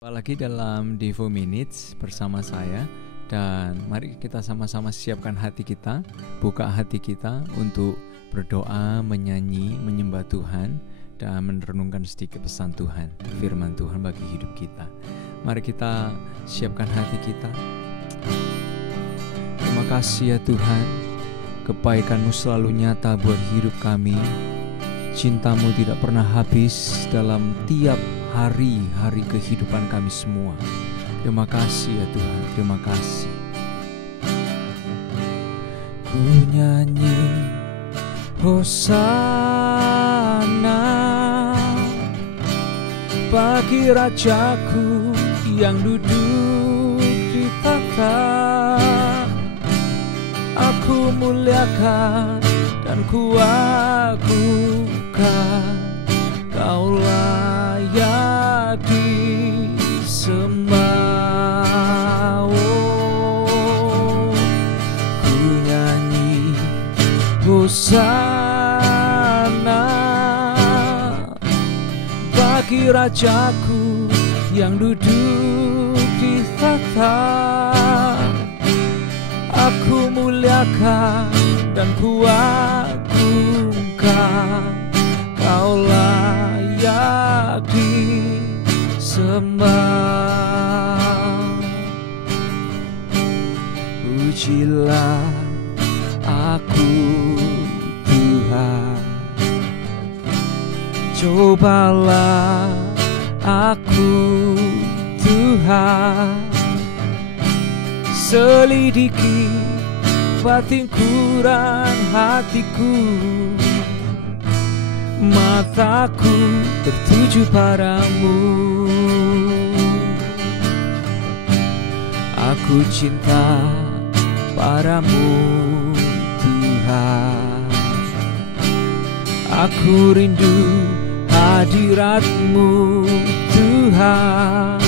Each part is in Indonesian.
Lagi dalam Devo Minutes bersama saya, dan mari kita sama-sama siapkan hati kita, buka hati kita untuk berdoa, menyanyi, menyembah Tuhan, dan merenungkan sedikit pesan Tuhan, firman Tuhan bagi hidup kita. Mari kita siapkan hati kita. Terima kasih ya Tuhan, kebaikan-Mu selalu nyata buat hidup kami. Cinta-Mu tidak pernah habis dalam tiap hari-hari kehidupan kami semua. Terima kasih ya Tuhan, terima kasih. Ku nyanyi Hosana bagi Rajaku yang duduk di tahta. Aku muliakan dan ku agungkan, Kau layak disembah. Oh, ku nyanyi Hosana bagi Rajaku yang duduk di tahta. Aku muliakan dan ku agungkan, Kau layak disembah. Pujilah aku Tuhan, cobalah aku Tuhan, selidiki batinku dan hatiku. Mataku tertuju padamu, aku cinta padamu Tuhan. Aku rindu hadirat-Mu Tuhan.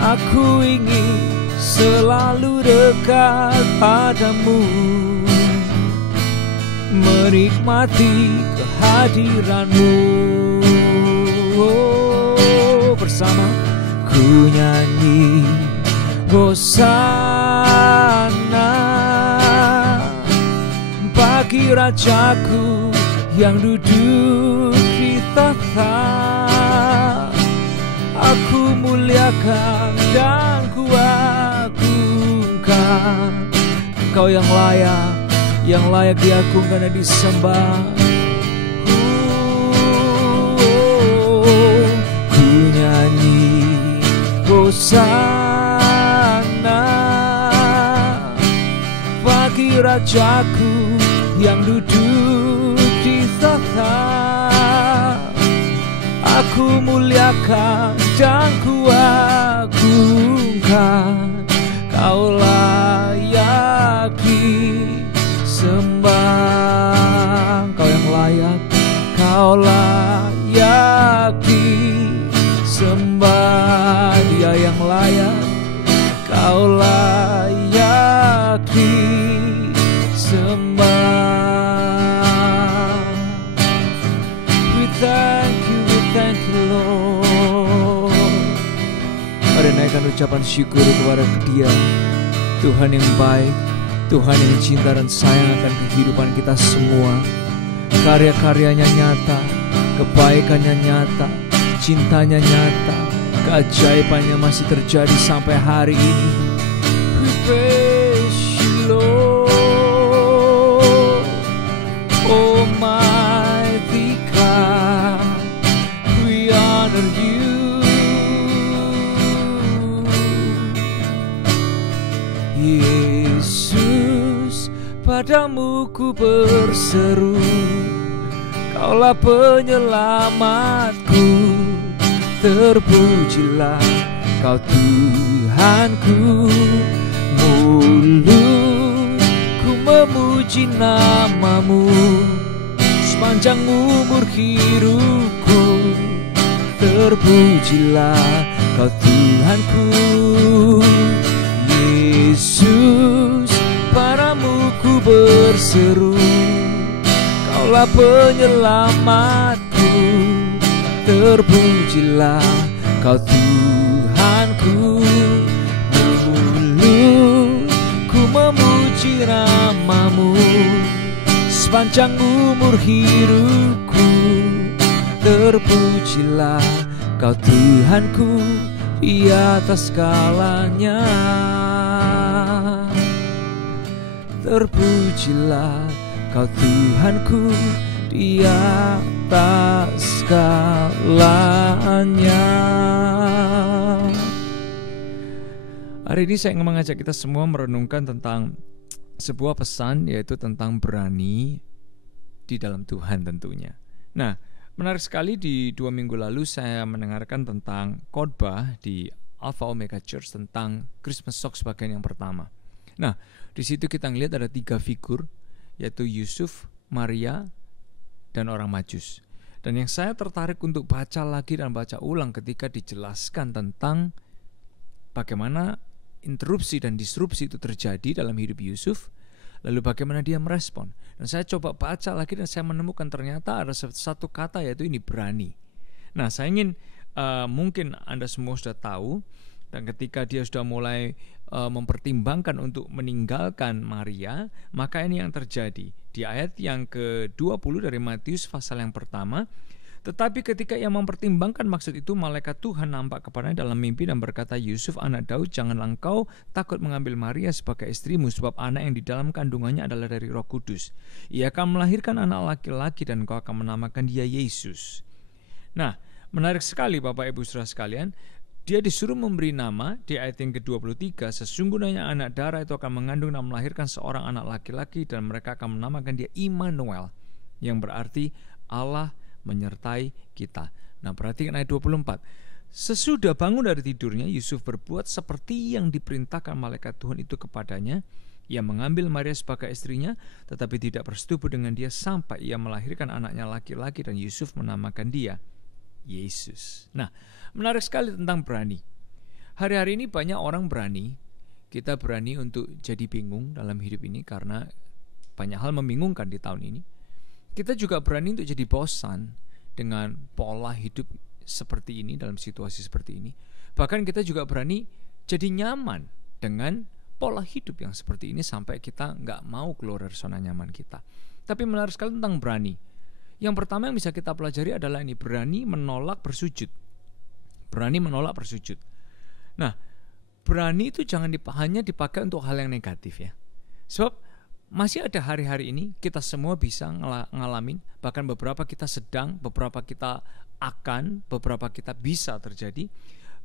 Aku ingin selalu dekat padamu, menikmati kehadiran-Mu. Oh, bersama ku nyanyi Hosana bagi Rajaku yang duduk di tahta. Aku muliakan dan ku agungkan, Engkau yang layak diagungkan dan disembah. Ku nyanyi Hosana bagi Rajaku yang duduk di tahta. Aku muliakan dan ku agungkan, Kau layak disembah. Kau layak disembah. Dia yang layak, Kau layak disembah. We thank you Lord. Mari naikkan ucapan syukur kepada Dia, Tuhan yang baik, Tuhan yang cinta dan sayang akan kehidupan kita semua. Karya-karyanya nyata, kebaikannya nyata, cintanya nyata, keajaibannya masih terjadi sampai hari ini. We praise you Lord, Almighty God, we honor you. Yesus, padamu ku berseru, Kaulah penyelamatku. Terpujilah Kau Tuhanku, mulutku memuji nama-Mu sepanjang umur hidupku. Terpujilah Kau Tuhanku. Yesus, padamu ku berseru, Kaulah penyelamatku. Terpujilah Kau Tuhanku, dulu ku memuji namamu sepanjang umur hidupku. Terpujilah Kau Tuhanku di atas segalanya. Terpujilah Kau Tuhanku di atas segalanya. Hari ini saya ingin mengajak kita semua merenungkan tentang sebuah pesan, yaitu tentang berani di dalam Tuhan tentunya. Nah, menarik sekali, di 2 minggu lalu saya mendengarkan tentang khotbah di Alpha Omega Church tentang Christmas Socks bagian yang pertama. Nah, di situ kita ngelihat ada 3 figur, yaitu Yusuf, Maria, dan orang Majus. Dan yang saya tertarik untuk baca lagi dan baca ulang ketika dijelaskan tentang bagaimana interupsi dan disrupsi itu terjadi dalam hidup Yusuf, lalu bagaimana dia merespon. Dan saya coba baca lagi dan saya menemukan ternyata ada satu kata, yaitu ini, berani. Nah, saya ingin mungkin Anda semua sudah tahu, dan ketika dia sudah mulai mempertimbangkan untuk meninggalkan Maria, maka ini yang terjadi di ayat yang ke-20 dari Matius pasal yang pertama. Tetapi ketika ia mempertimbangkan maksud itu, malaikat Tuhan nampak kepadanya dalam mimpi dan berkata, Yusuf anak Daud, janganlah engkau takut mengambil Maria sebagai istrimu, sebab anak yang di dalam kandungannya adalah dari Roh Kudus. Ia akan melahirkan anak laki-laki dan engkau akan menamakan dia Yesus. Nah, menarik sekali Bapak Ibu Saudara sekalian. Dia disuruh memberi nama di ayat yang ke-23, sesungguhnya anak darah itu akan mengandung dan melahirkan seorang anak laki-laki dan mereka akan menamakan dia Immanuel, yang berarti Allah menyertai kita. Nah, perhatikan ayat 24. Sesudah bangun dari tidurnya, Yusuf berbuat seperti yang diperintahkan malaikat Tuhan itu kepadanya. Ia mengambil Maria sebagai istrinya, tetapi tidak bersetubuh dengan dia sampai ia melahirkan anaknya laki-laki, dan Yusuf menamakan dia Yesus. Nah, menarik sekali tentang berani. Hari-hari ini banyak orang berani. Kita berani untuk jadi bingung dalam hidup ini karena banyak hal membingungkan di tahun ini. Kita juga berani untuk jadi bosan dengan pola hidup seperti ini, dalam situasi seperti ini. Bahkan kita juga berani jadi nyaman dengan pola hidup yang seperti ini sampai kita nggak mau keluar dari zona nyaman kita. Tapi menarik sekali tentang berani. Yang pertama yang bisa kita pelajari adalah ini, berani menolak bersujud. Berani menolak bersujud. Nah, berani itu jangan hanya dipakai untuk hal yang negatif ya. Sebab masih ada hari-hari ini kita semua bisa ngalamin, bahkan beberapa kita sedang, beberapa kita akan, beberapa kita bisa terjadi,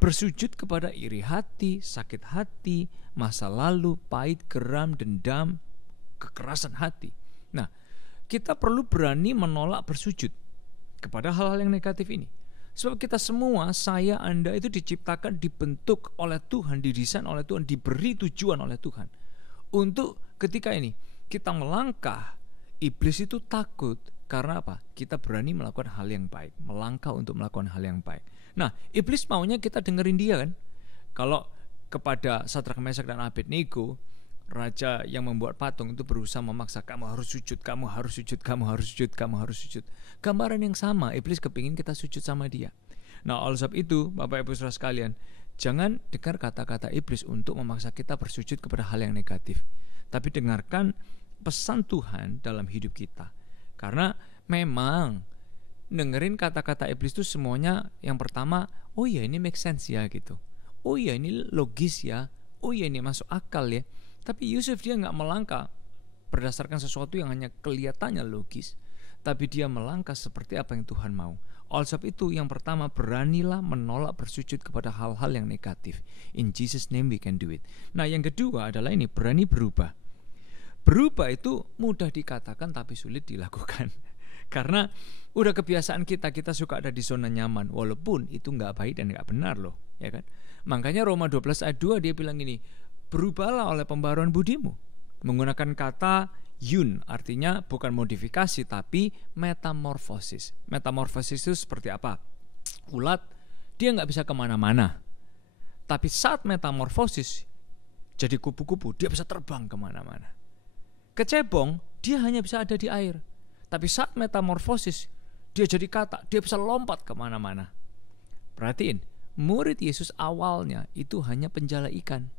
bersujud kepada iri hati, sakit hati, masa lalu, pahit, geram, dendam, kekerasan hati. Nah, kita perlu berani menolak bersujud kepada hal-hal yang negatif ini. Sebab kita semua, saya, Anda itu diciptakan, dibentuk oleh Tuhan, didesain oleh Tuhan, diberi tujuan oleh Tuhan. Untuk ketika ini kita melangkah, iblis itu takut. Karena apa? Kita berani melakukan hal yang baik, melangkah untuk melakukan hal yang baik. Nah, iblis maunya kita dengerin dia kan. Kalau kepada Sadrak, Mesak, dan Abednego, raja yang membuat patung itu berusaha memaksa, kamu harus sujud, kamu harus sujud, kamu harus sujud, kamu harus sujud. Gambaran yang sama, iblis kepingin kita sujud sama dia. Nah, oleh sebab itu, Bapak Ibu Saudara sekalian, jangan dengar kata-kata iblis untuk memaksa kita bersujud kepada hal yang negatif. Tapi dengarkan pesan Tuhan dalam hidup kita. Karena memang dengerin kata-kata iblis itu semuanya yang pertama, oh ya ini make sense ya gitu. Oh ya ini logis ya. Oh ya ini masuk akal ya. Tapi Yusuf dia nggak melangkah berdasarkan sesuatu yang hanya kelihatannya logis, tapi dia melangkah seperti apa yang Tuhan mau. Oleh sebab itu, yang pertama, beranilah menolak bersujud kepada hal-hal yang negatif. In Jesus' name we can do it. Nah, yang kedua adalah ini, berani berubah. Berubah itu mudah dikatakan tapi sulit dilakukan. Karena udah kebiasaan kita suka ada di zona nyaman, walaupun itu nggak baik dan nggak benar loh, ya kan? Makanya Roma 12 ayat 2 dia bilang gini, berubahlah oleh pembaruan budimu. Menggunakan kata yun, artinya bukan modifikasi tapi metamorfosis. Metamorfosis itu seperti apa? Ulat, dia nggak bisa kemana-mana. Tapi saat metamorfosis jadi kupu-kupu, dia bisa terbang kemana-mana. Kecebong, dia hanya bisa ada di air. Tapi saat metamorfosis, dia jadi katak, dia bisa lompat kemana-mana. Perhatiin, murid Yesus awalnya itu hanya penjala ikan.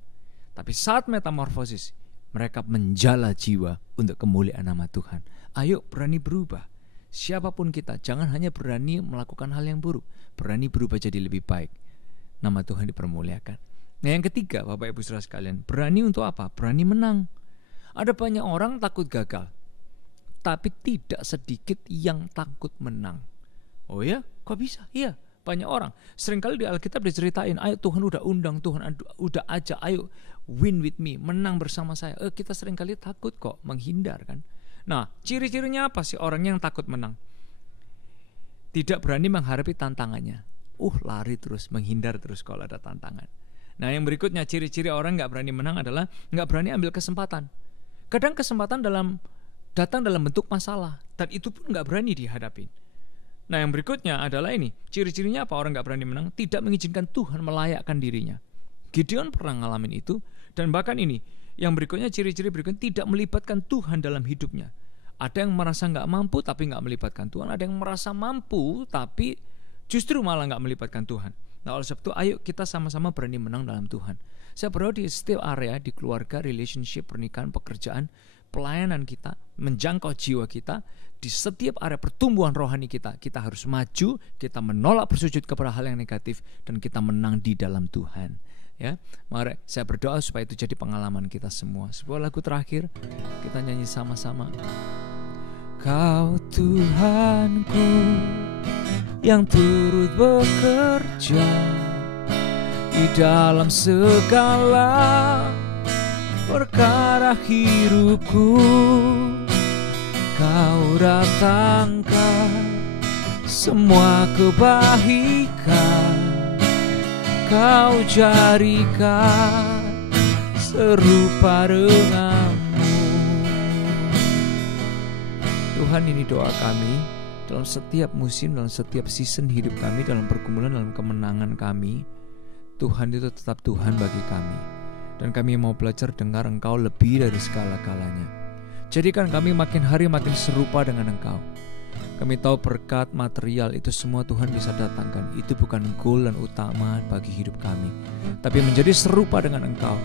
Tapi saat metamorfosis, mereka menjala jiwa untuk kemuliaan nama Tuhan. Ayo berani berubah. Siapapun kita, jangan hanya berani melakukan hal yang buruk, berani berubah jadi lebih baik. Nama Tuhan dipermuliakan. Nah, yang ketiga, Bapak Ibu Saudara sekalian, berani untuk apa? Berani menang. Ada banyak orang takut gagal, tapi tidak sedikit yang takut menang. Oh ya? Kok bisa? Iya, banyak orang. Seringkali di Alkitab diceritain, ayo Tuhan udah undang, Tuhan udah ajak, ayo win with me, menang bersama saya. Kita seringkali takut kok, menghindar kan. Nah, ciri-cirinya apa sih orang yang takut menang? Tidak berani menghadapi tantangannya. Lari terus, menghindar terus kalau ada tantangan. Nah, yang berikutnya ciri-ciri orang gak berani menang adalah gak berani ambil kesempatan. Kadang kesempatan datang dalam bentuk masalah, dan itu pun gak berani dihadapin. Nah, yang berikutnya adalah ini, ciri-cirinya apa orang gak berani menang? Tidak mengizinkan Tuhan melayakkan dirinya. Gideon pernah ngalamin itu, dan bahkan ini, yang berikutnya ciri-ciri berikutnya tidak melibatkan Tuhan dalam hidupnya. Ada yang merasa gak mampu tapi gak melibatkan Tuhan, ada yang merasa mampu tapi justru malah gak melibatkan Tuhan. Nah, oleh sebab itu ayo kita sama-sama berani menang dalam Tuhan. Saya berdoa di setiap area, di keluarga, relationship, pernikahan, pekerjaan, pelayanan kita, menjangkau jiwa kita, di setiap area pertumbuhan rohani kita harus maju, kita menolak bersujud kepada hal yang negatif, dan kita menang di dalam Tuhan. Ya, mari saya berdoa supaya itu jadi pengalaman kita semua. Sebuah lagu terakhir kita nyanyi sama-sama. Kau Tuhanku yang turut bekerja di dalam segala perkara hidupku. Kau datangkan semua kebaikan, Kau jadikan serupa denganmu. Tuhan, ini doa kami dalam setiap musim, dalam setiap season hidup kami, dalam pergumulan, dalam kemenangan kami. Tuhan itu tetap Tuhan bagi kami, dan kami mau belajar dengar Engkau lebih dari segala-galanya. Jadikan kami makin hari makin serupa dengan Engkau. Kami tahu berkat material itu semua Tuhan bisa datangkan. Itu bukan goal dan utama bagi hidup kami, tapi menjadi serupa dengan Engkau.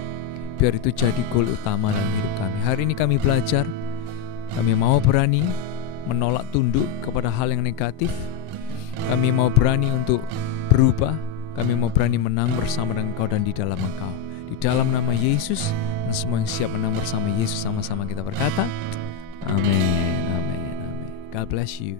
Biar itu jadi goal utama dalam hidup kami. Hari ini kami belajar, kami mau berani menolak tunduk kepada hal yang negatif. Kami mau berani untuk berubah. Kami mau berani menang bersama dengan Engkau dan di dalam Engkau. Di dalam nama Yesus, dan semua yang siap menang bersama Yesus, sama-sama kita berkata, amin, amin, amin. God bless you.